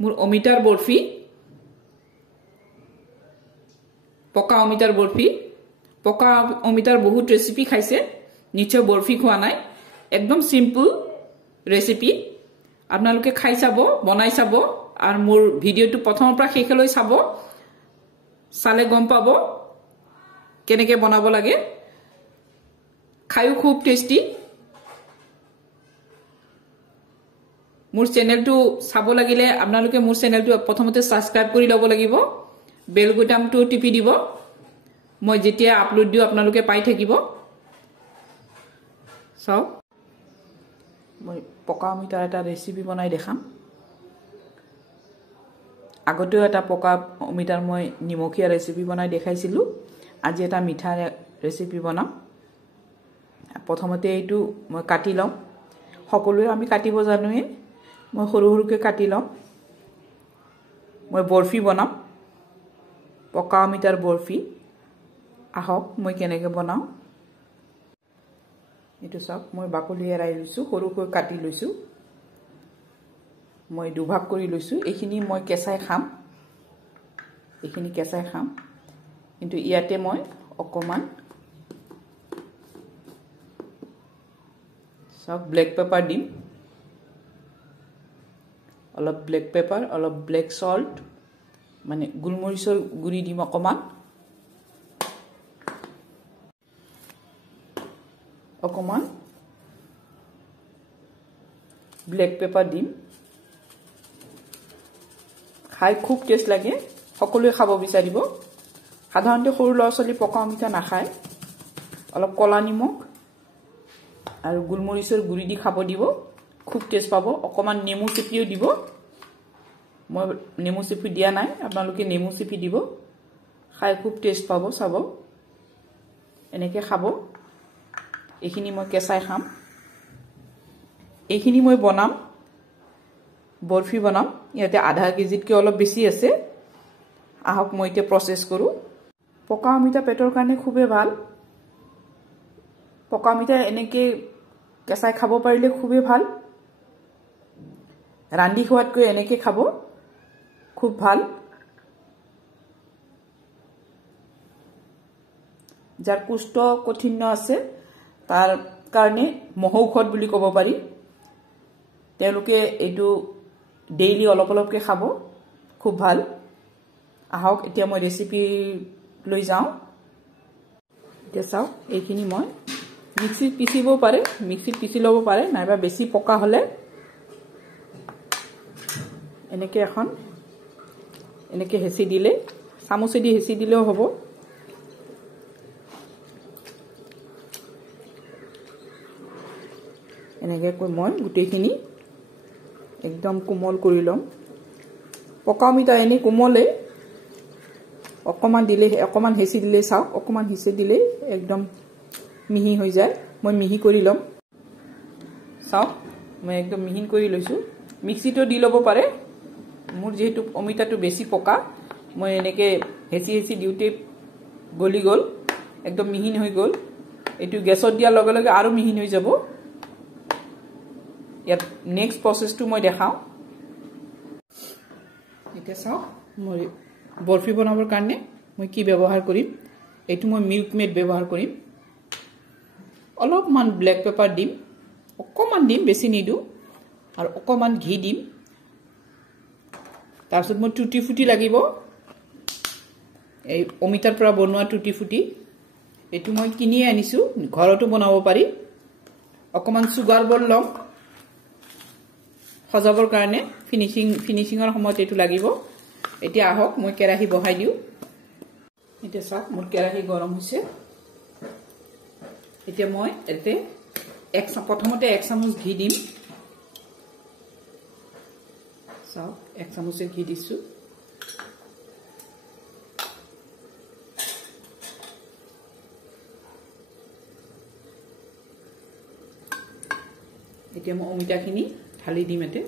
मोर अमितार बर्फी पका अमितार बर्फी पका अमितार बहुत रेसिपी खाइसे निश्चय बर्फी खुआ नाय एकदम सिम्पल रेसिपी आपनालोके खाइ चाबो बनाइ चाबो और मोर भिडिओ प्रथমৰ পৰা শেষলৈ চাব साले गम पाबो केनेके बनाबो लागे खायु खूब टेस्टी मोर चैनल टू साबो लागिले आपनालोके मोर चैनल टू प्रथमते सब्सक्राइब करि लबो लागिबो बेल बटन टू टिपि दिबो মই যেতিয়া আপলোড দিও आपनालोके पाइ থাকিবো सो মই पका अमितार এটা ৰেচিপি বনাই দেখাম আগতে এটা পকা অমিতাৰ মই নিমখীয়া ৰেচিপি বনাই দেখাইছিলো আজি এটা মিঠা ৰেচিপি বনাম প্ৰথমতে এইটো মই কাটি লম সকলোৱে আমি কাটিব জানোৱে মই সৰু সৰুকে কাটি লম মই বৰফি বনাম পকা অমিতাৰ বৰফি আহক মই কেনেকৈ বনাও এটো সব মই বাকলি এৰাই লৈছো সৰুকৈ কাটি লৈছো মই দুভাগ কৰি লৈছো এখিনি মই কেঁচাই খাম এখিনি কেঁচাই খাম কিন্তু ইয়াতে মই অকমান সব ব্ল্যাক পেপার দিম অলপ ব্ল্যাক পেপার অলপ ব্ল্যাক সল্ট মানে গুলমৰিচৰ গুৰি দিম অকমান অকমান ব্ল্যাক পেপাৰ দিম খাই খুব টেস্ট লাগে সকলোৱে খাব বিচাৰিব সাধাৰণতে সৰু লছলি পকা অমিতা নাখায় অলপ কলা নিমখ আৰু গুলমৰিচৰ গুৰি দি খাব দিব খুব টেস্ট পাব অকমান নেমু চিপিও দিব মই নেমু চিপি দিয়া নাই আপোনালোকে নেমু চিপি দিব খাই খুব টেস্ট পাব চাব এনেকে খাব এখিনি মই কেঁচাই খাম এখিনি মই বনাম বৰফি বনাম ইয়াতে আধা কেজিতকৈ অলপ বেছি আছে আহক মই এতিয়া প্ৰসেস কৰো পকা অমিতা পেটৰ কাৰণে খুবেই ভাল পকা অমিতা এনেকে কেঁচাই খাব পাৰিলে খুবেই ভাল ৰান্ধি খোৱাতকৈ এনেকে খাব খুব ভাল যাৰ কুষ্ঠ কঠিন্য আছে তাৰ কাৰণে মহৌষধ বুলি ক'ব পাৰি তেওঁলোকে এটো ডেইলি অলপ অলপকে খাব খুব ভাল আহক এতিয়া মই ৰেচিপি লৈ যাও এতিয়া চাও এইখিনি মই মিক্সিত পিচিব পাৰে মিক্সিত পিচি লব পাৰে নাইবা বেছি পকা হলে এনেকে এখন এনেকে হেচি দিলে চামুচে দি হেচি দিলেও হ'ব এনেকে কই মই গুটেখিনি একদম কোমল কৰি লম পকা অমিতা এনে কোমলে অকমান দিলে অকমান হেচি দিলে চাও অকমান হেচি দিলে একদম মিহি হৈ যায় মই মিহি কৰি লম চাও মই একদম মিহিন কৰি লৈছো মিক্সিটো দি লব পাৰে মোৰ যেহেতু অমিতাটো বেছি পকা মই এনেকে হেচি হেচি দিউতে গলি গল একদম মিহিন হৈ গল এটো গ্যাসত দিয়া লগে লগে আৰু মিহিন হৈ যাব ইয়াত নেক্সট প্ৰসেসটো মই দেখাও এটা চাও মই বৰফি বনাবৰ কাৰণে মই কি ব্যৱহাৰ কৰিম এটো মই মিল্ক মেড ব্যৱহাৰ কৰিম অলপমান ব্ল্যাক পেপাৰ দিম অকমান দিম বেছি নিদু আৰু অকমান ঘি দিম তাৰপিছত মই টুটি ফুটি লাগিব এই অমিতাৰ পৰা বনোৱা টুটি ফুটি এটো মই কিনি আনিছো ঘৰতো বনাব পাৰি অকমান সুগাৰ বল লম সজাবৰ কাৰণে ফিনিশিংৰ সময়ত এটো লাগিব এতিয়া আহক মই কেৰাহী বহাই দিও এতিয়া চাওক মোৰ কেৰাহী গৰম হৈছে এতিয়া মই এতে প্ৰথমতে 1 চামুচ ঘি দিম চাওক 1 চামুচে ঘি দিছো এতিয়া মই অমিতাখিনি ঢালি দিম এতে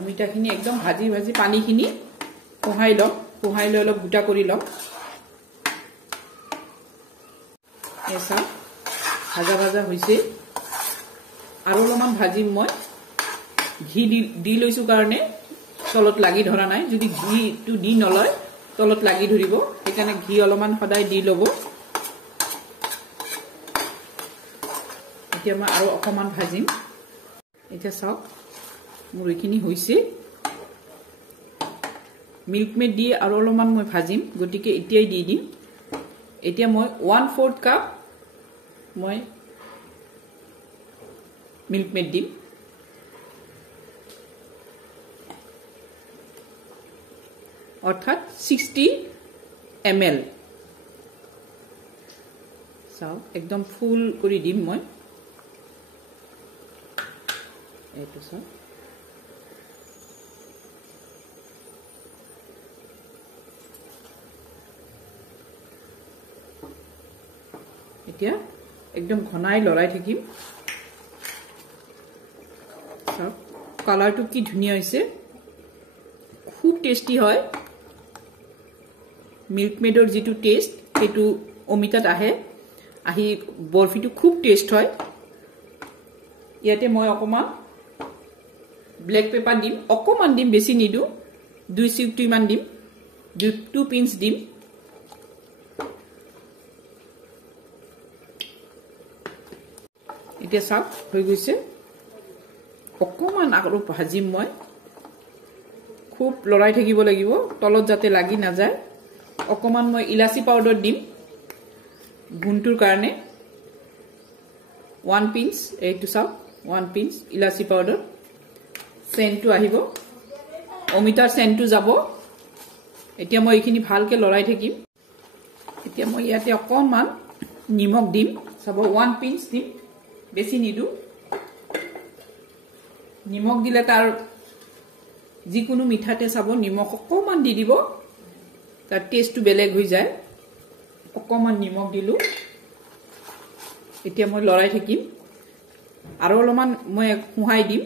অমিতাখিনি একদম ভাজি ভাজি পানীখিনি পোহাই লৈ অলপ গুটা কৰি লম এসা ভাজা ভাজা হৈছে আৰু অলপমান ভাজিম মই ঘি দি লৈছো কাৰণে তলত লাগি ধৰা নাই যদি ঘিটো দি নলয় তলত লাগি ধৰিব সেইকাৰণে ঘি অলপমান সদায় দি ল'ব এতিয়া মই আৰু অকমান ভাজিম এটা চাওক মোৰ এইখিনি হৈছে মিল্ক মেড দি আৰু অলপমান মই ভাজিম গটিকে এতিয়াই দি দিম এতিয়া মই 1/4 কাপ মই মিল্ক মেড দিম অৰ্থাৎ 60 ml চাও একদম ফুল কৰি দিম মই এইটো চাও এতিয়া একদম ঘনাই লৰাই থাকিম চাও কালাৰটো কি ধুনিয়া হৈছে খুব টেস্টি হয় মিল্ক মেডৰ যেটো টেস্ট এটো অমিতাত আহে আহি বৰফিটো খুব টেস্ট হয় ইয়াতে মই অকমান ব্ল্যাক পেপাৰ দিম অকমান দিম বেছি নিদু 2 চিমটি মান দিম 2 পিঞ্চ দিম এতিয়া চাওক হৈ গৈছে অকমান আৰু ভাজিম মই খুব লৰাই থাকিব লাগিব তলত যাতে লাগি না যায় অকমান মই ইলাচি পাউডাৰ দিম গুণটোৰ কাৰণে 1 পিঞ্চ এইটো চাওক 1 পিঞ্চ ইলাচি পাউডাৰ সেন্টটো আহিব অমিতাৰ সেন্টটো যাব এতিয়া মই এইখিনি ভালকে লৰাই থাকিম এতিয়া মই ইয়াতে অকমান নিমখ দিম চাব 1 পিঞ্চ দিম বেছি নিদু নিমখ দিলে তাৰ যিকোনো মিঠাতে চাব নিমখ অকমান দি দিব তাৰ টেষ্টটো বেলেগ হৈ যায় অকমান নিমখ দিলু এতিয়া মই লৰাই থাকিম আৰু অলপমান মই খুহাই দিম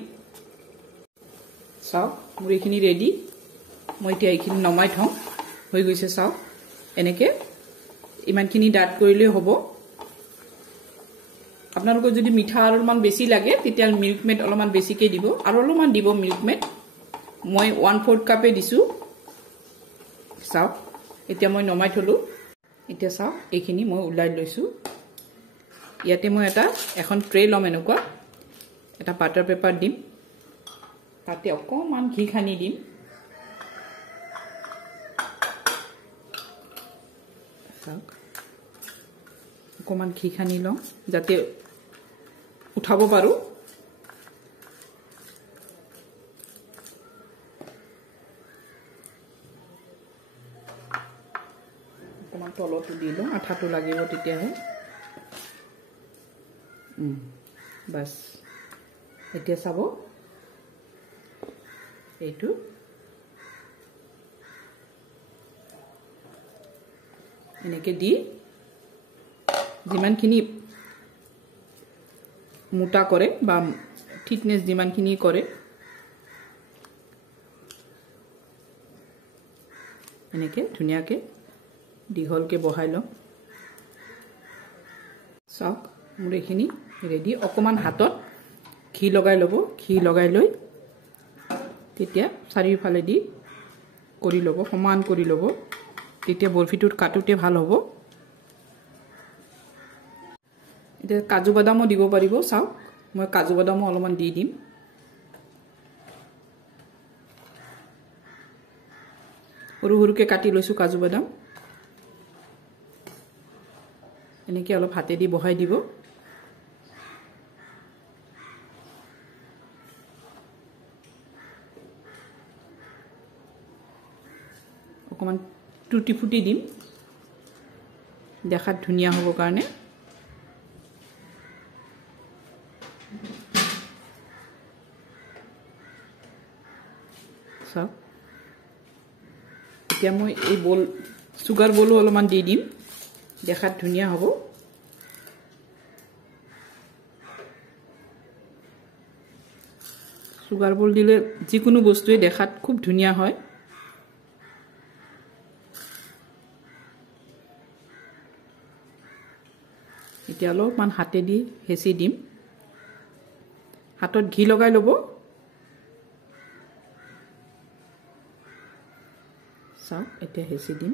চাও মোৰ এইখিনি ৰেডি মই এতিয়া এইখিনি নমাই থম হৈ গৈছে চাও এনেকে ইমানখিনি ডাট কৰিলে হ'ব আপোনালোকৰ যদি মিঠা অলপমান বেছি লাগে তেতিয়া মিল্ক মেড অলপমান বেছিকে দিব আৰু অলপমান দিব মিল্ক মেড মই 1/4 কাপে দিছো চাও এতিয়া মই নমাই থলো এতিয়া চাও এইখিনি মই উলাই লৈছো ইয়াতে মই এখন ট্ৰে লম এনেকুৱা এটা বাটাৰ পেপাৰ দিম তাতে অকমান ঘি খানি দিম চাওক অকমান ঘি খানি লম যাতে উঠাব পাৰো অকমান তলটো দিলো আঠাটো লাগিব তেতিয়াহে বাস এতিয়া চাব এইটো এনেকে দি যিমানখিনি মোটা কৰে বা থিকনেস যিমানখিনি কৰে এনেকে ধুনিয়াকে দীঘলকে বহাই লম চাওক মোৰ এইখিনি ৰেডি অকমান হাতত ঘি লগাই লব ঘি লগাই লৈ তেতিয়া চাৰিওফালে দি কৰি লব সমান কৰি লব তেতিয়া বৰফিটোত কাটোতে ভাল হ'ব এটা কাজু বাদামও দিব পাৰিব চাওক মই কাজু বাদামও অলপমান দি দিম সৰু সৰুকে কাটি লৈছো কাজু বাদাম এনেকে অলপ হাতে দি বহাই দিব অকমান টুটি ফুটি দিম দেখাত ধুনিয়া হ'ব কাৰণে চাওক এতিয়া মই এই বল সুগাৰ বলো অলপমান দি দিম দেখাত ধুনিয়া হ'ব সুগাৰ বল দিলে যিকোনো বস্তুৱে দেখাত খুব ধুনিয়া হয় এতিয়া অলপমান হাতেদি হেঁচি দিম হাতত ঘি লগাই ল'ব চাওক এতিয়া হেঁচি দিম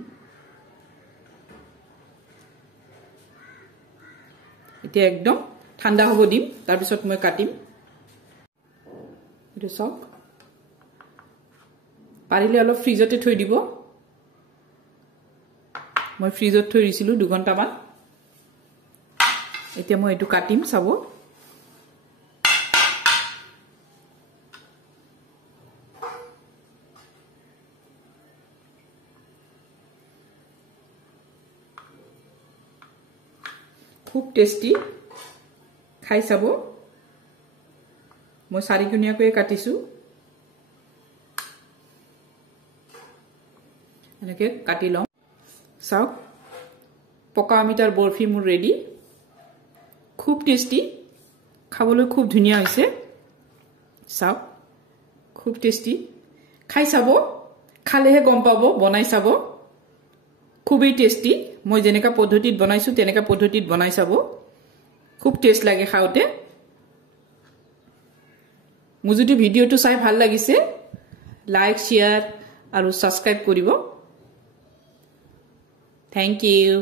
এতিয়া একদম ঠাণ্ডা হ'ব দিম তাৰপিছত মই কাটিম এইটো চাওক পাৰিলে অলপ ফ্ৰিজতে থৈ দিব মই ফ্ৰিজত থৈ দিছিলোঁ 2 ঘণ্টামান এতিয়া মই এইটো কাটিম চাব খুব টেষ্টি খাই চাব মই 4 কোণীয়াকৈ কাটিছো এনেকৈ কাটি লম চাওক পকা অমিতাৰ বৰফি মোৰ ৰেডি খুব টেষ্টি খাবলৈ খুব ধুনীয়া হৈছে চাওক খুব টেষ্টি খাই চাব খালেহে গম পাব বনাই চাব খুবই টেষ্টি মই যেনেকা পদ্ধতিত বনাইছো তেনেকা পদ্ধতিত বনাই চাব খুব টেষ্ট লাগে খাওতে মোৰ যদি ভিডিওটো চাই ভাল লাগিছে লাইক শেয়াৰ আৰু সাবস্ক্ৰাইব কৰিব থ্যাংক ইউ